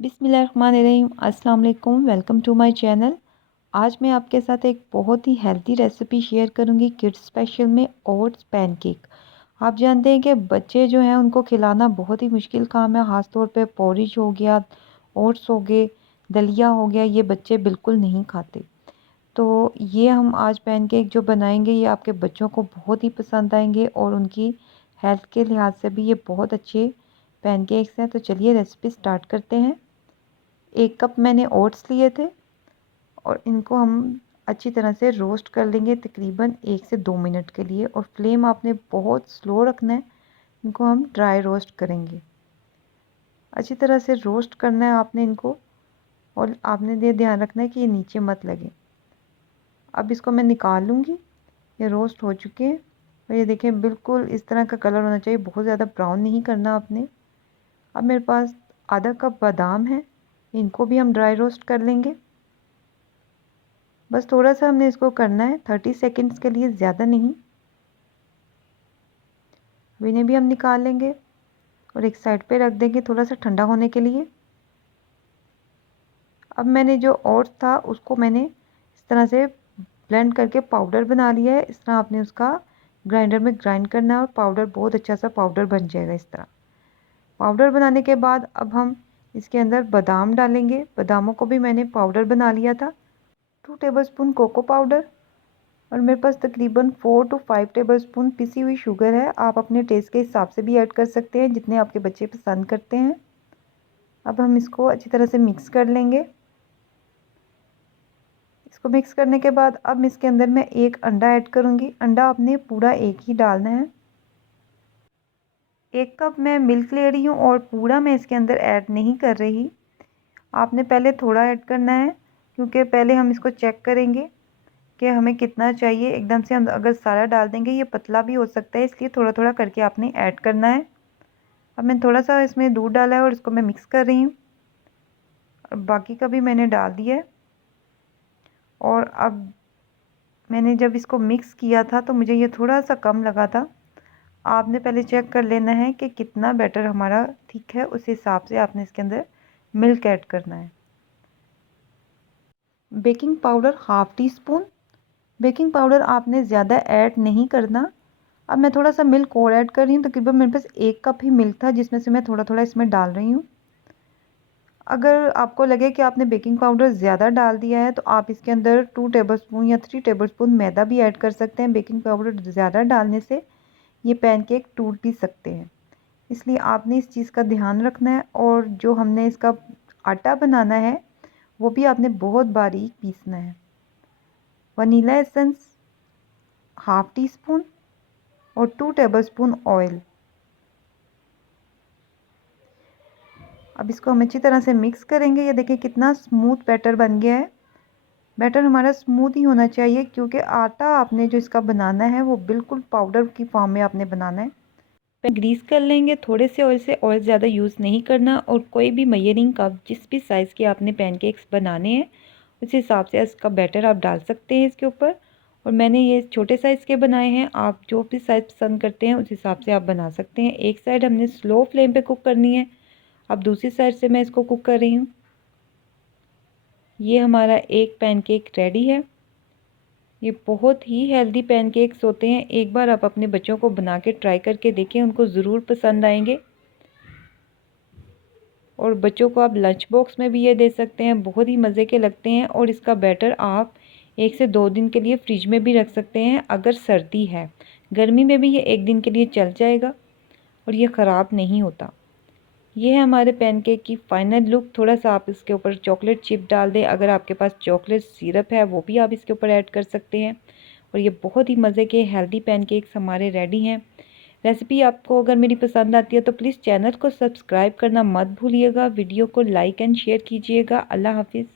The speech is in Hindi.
बिस्मिल्लाहिर्रहमानिर्रहीम। अस्सलाम वालेकुम, वेलकम टू माय चैनल। आज मैं आपके साथ एक बहुत ही हेल्दी रेसिपी शेयर करूंगी किड्स स्पेशल में ओट्स पैनकेक। आप जानते हैं कि बच्चे जो हैं उनको खिलाना बहुत ही मुश्किल काम है। ख़ास तौर पे पोरिज हो गया, ओट्स हो गए, दलिया हो गया, ये बच्चे बिल्कुल नहीं खाते। तो ये हम आज पैनकेक जो बनाएंगे ये आपके बच्चों को बहुत ही पसंद आएंगे और उनकी हेल्थ के लिहाज से भी ये बहुत अच्छे पैनकेक्स हैं। तो चलिए रेसिपी स्टार्ट करते हैं। 1 कप मैंने ओट्स लिए थे और इनको हम अच्छी तरह से रोस्ट कर लेंगे तकरीबन 1 से 2 मिनट के लिए। और फ्लेम आपने बहुत स्लो रखना है। इनको हम ड्राई रोस्ट करेंगे, अच्छी तरह से रोस्ट करना है आपने इनको। और आपने ये ध्यान रखना है कि ये नीचे मत लगे। अब इसको मैं निकाल लूँगी। ये रोस्ट हो चुके हैं और ये देखें बिल्कुल इस तरह का कलर होना चाहिए, बहुत ज़्यादा ब्राउन नहीं करना आपने। अब मेरे पास आधा कप बादाम है, इनको भी हम ड्राई रोस्ट कर लेंगे। बस थोड़ा सा हमने इसको करना है 30 सेकंड्स के लिए, ज़्यादा नहीं। अब इन्हें भी हम निकाल लेंगे और एक साइड पे रख देंगे थोड़ा सा ठंडा होने के लिए। अब मैंने जो ओट्स था उसको मैंने इस तरह से ब्लेंड करके पाउडर बना लिया है। इस तरह आपने उसका ग्राइंडर में ग्राइंड करना है और पाउडर बहुत अच्छा सा पाउडर बन जाएगा। इस तरह पाउडर बनाने के बाद अब हम इसके अंदर बादाम डालेंगे। बादामों को भी मैंने पाउडर बना लिया था। 2 टेबलस्पून कोको पाउडर और मेरे पास तकरीबन 4 to 5 टेबलस्पून पिसी हुई शुगर है। आप अपने टेस्ट के हिसाब से भी ऐड कर सकते हैं, जितने आपके बच्चे पसंद करते हैं। अब हम इसको अच्छी तरह से मिक्स कर लेंगे। इसको मिक्स करने के बाद अब इसके अंदर मैं 1 अंडा ऐड करूँगी। अंडा आपने पूरा एक ही डालना है। 1 कप मैं मिल्क ले रही हूँ और पूरा मैं इसके अंदर ऐड नहीं कर रही। आपने पहले थोड़ा ऐड करना है, क्योंकि पहले हम इसको चेक करेंगे कि हमें कितना चाहिए। एकदम से हम अगर सारा डाल देंगे ये पतला भी हो सकता है, इसलिए थोड़ा थोड़ा करके आपने ऐड करना है। अब मैंने थोड़ा सा इसमें दूध डाला है और इसको मैं मिक्स कर रही हूँ और बाकी का भी मैंने डाल दिया है। और अब मैंने जब इसको मिक्स किया था तो मुझे ये थोड़ा सा कम लगा था। आपने पहले चेक कर लेना है कि कितना बैटर हमारा थिक है, उस हिसाब से आपने इसके अंदर मिल्क ऐड करना है। Baking powder half tea spoon. Baking powder आपने ज़्यादा ऐड नहीं करना। अब मैं थोड़ा सा मिल्क और ऐड कर रही हूँ। तकरीबन मेरे पास 1 कप ही मिल्क था, जिसमें से मैं थोड़ा थोड़ा इसमें डाल रही हूँ। अगर आपको लगे कि आपने बेकिंग पाउडर ज़्यादा डाल दिया है तो आप इसके अंदर 2 टेबलस्पून या 3 टेबलस्पून मैदा भी ऐड कर सकते हैं। बेकिंग पाउडर ज़्यादा डालने से ये पैनकेक टूट भी सकते हैं, इसलिए आपने इस चीज़ का ध्यान रखना है। और जो हमने इसका आटा बनाना है वो भी आपने बहुत बारीक पीसना है। Vanilla essence half tea spoon और 2 टेबलस्पून ऑयल। अब इसको हम अच्छी तरह से मिक्स करेंगे। ये देखिए कितना स्मूथ बैटर बन गया है। बैटर हमारा स्मूथ ही होना चाहिए, क्योंकि आटा आपने जो इसका बनाना है वो बिल्कुल पाउडर की फॉर्म में आपने बनाना है। ग्रीस कर लेंगे थोड़े से ऑयल से, ऑयल ज़्यादा यूज़ नहीं करना। और कोई भी मेजरिंग कप जिस भी साइज़ के आपने पैनकेक्स बनाने हैं उस हिसाब से इसका बैटर आप डाल सकते हैं इसके ऊपर। और मैंने ये छोटे साइज़ के बनाए हैं, आप जो भी साइज़ पसंद करते हैं उस हिसाब से आप बना सकते हैं। एक साइड हमने स्लो फ्लेम पे कुक करनी है, अब दूसरी साइड से मैं इसको कुक कर रही हूँ। ये हमारा एक पैनकेक रेडी है। ये बहुत ही हेल्दी पैनकेक्स होते हैं। एक बार आप अपने बच्चों को बना के ट्राई करके देखें, उनको ज़रूर पसंद आएंगे। और बच्चों को आप लंच बॉक्स में भी ये दे सकते हैं, बहुत ही मज़े के लगते हैं। और इसका बैटर आप 1 से 2 दिन के लिए फ्रिज में भी रख सकते हैं अगर सर्दी है। गर्मी में भी ये 1 दिन के लिए चल जाएगा और ये ख़राब नहीं होता। ये है हमारे पैनकेक की फाइनल लुक। थोड़ा सा आप इसके ऊपर चॉकलेट चिप डाल दें, अगर आपके पास चॉकलेट सिरप है वो भी आप इसके ऊपर ऐड कर सकते हैं। और ये बहुत ही मज़े के हेल्दी पैनकेक्स हमारे रेडी हैं। रेसिपी आपको अगर मेरी पसंद आती है तो प्लीज़ चैनल को सब्सक्राइब करना मत भूलिएगा। वीडियो को लाइक एंड शेयर कीजिएगा। अल्लाह हाफिज़।